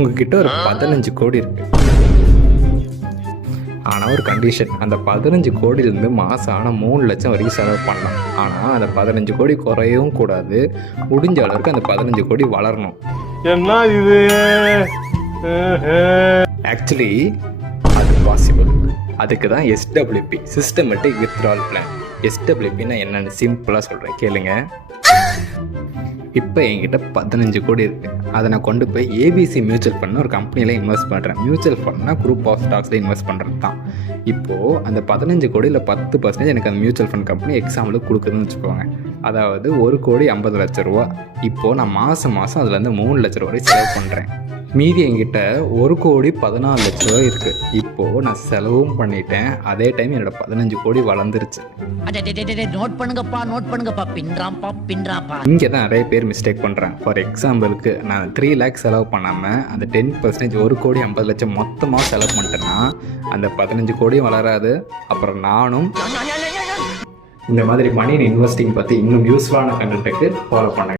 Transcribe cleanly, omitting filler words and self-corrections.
உங்ககிட்ட ஒரு 15 கோடி இருக்கு. ஆனால் ஒரு கண்டிஷன், அந்த 15 கோடியிலேருந்து மாதம் ஆனால் 3 லட்சம் வரைக்கும் செலவு பண்ணலாம். ஆனால் அந்த 15 கோடி குறையவும் கூடாது, முடிஞ்ச அளவுக்கு அந்த 15 கோடி வளரணும். என்ன இது? ஆக்சுவலி அது பாசிபிள். அதுக்கு தான் SWP, சிஸ்டமேட்டிக் வித்ட்ரால் பிளான். SWPன்னா என்னன்னு சிம்பிளாக சொல்கிறேன் கேளுங்க. இப்போ என்கிட்ட 15 கோடி இருக்குது. அதை நான் கொண்டு போய் ABC மியூச்சுவல் ஃபண்ட் ஒரு கம்பெனியில் இன்வெஸ்ட் பண்ணுறேன். மியூச்சுவல் ஃபண்ட்னா குரூப் ஆஃப் ஸ்டாக்ஸில் இன்வெஸ்ட் பண்ணுறது தான். இப்போது அந்த 15 கோடியில் 10% எனக்கு அந்த மியூச்சுவல் ஃபண்ட் கம்பெனி எக்ஸாம்பிளுக்கு கொடுக்குதுன்னு வச்சுக்கோங்க. அதாவது 1,50,00,000 ரூபா. இப்போது நான் மாதம் அதுலேருந்து 3 லட்ச ரூபா வரை செலவு பண்ணுறேன். மீதி என்கிட்ட 1,14,00,000 ரூபா இருக்குது. இப்போது நான் செலவும் பண்ணிட்டேன், அதே டைம் என்னோட 15 கோடி வளர்ந்துருச்சு. நோட் பண்ணுங்கப்பா, பின்றாப்பா. இங்கே தான் நிறைய பேர் மிஸ்டேக் பண்ணுறாங்க. ஃபார் எக்ஸாம்பிளுக்கு நான் 3 லேக் செலவு பண்ணாமல் அந்த 10% 1,50,00,000 மொத்தமாக செலவு பண்ணிட்டேன்னா அந்த 15 கோடியும் வளராது. அப்புறம் நானும் இந்த மாதிரி மணி இன்வெஸ்டிங் பற்றி இன்னும் யூஸ்ஃபுல்லான கண்டென்ட்டுக்கு ஃபாலோ பண்ணேன்.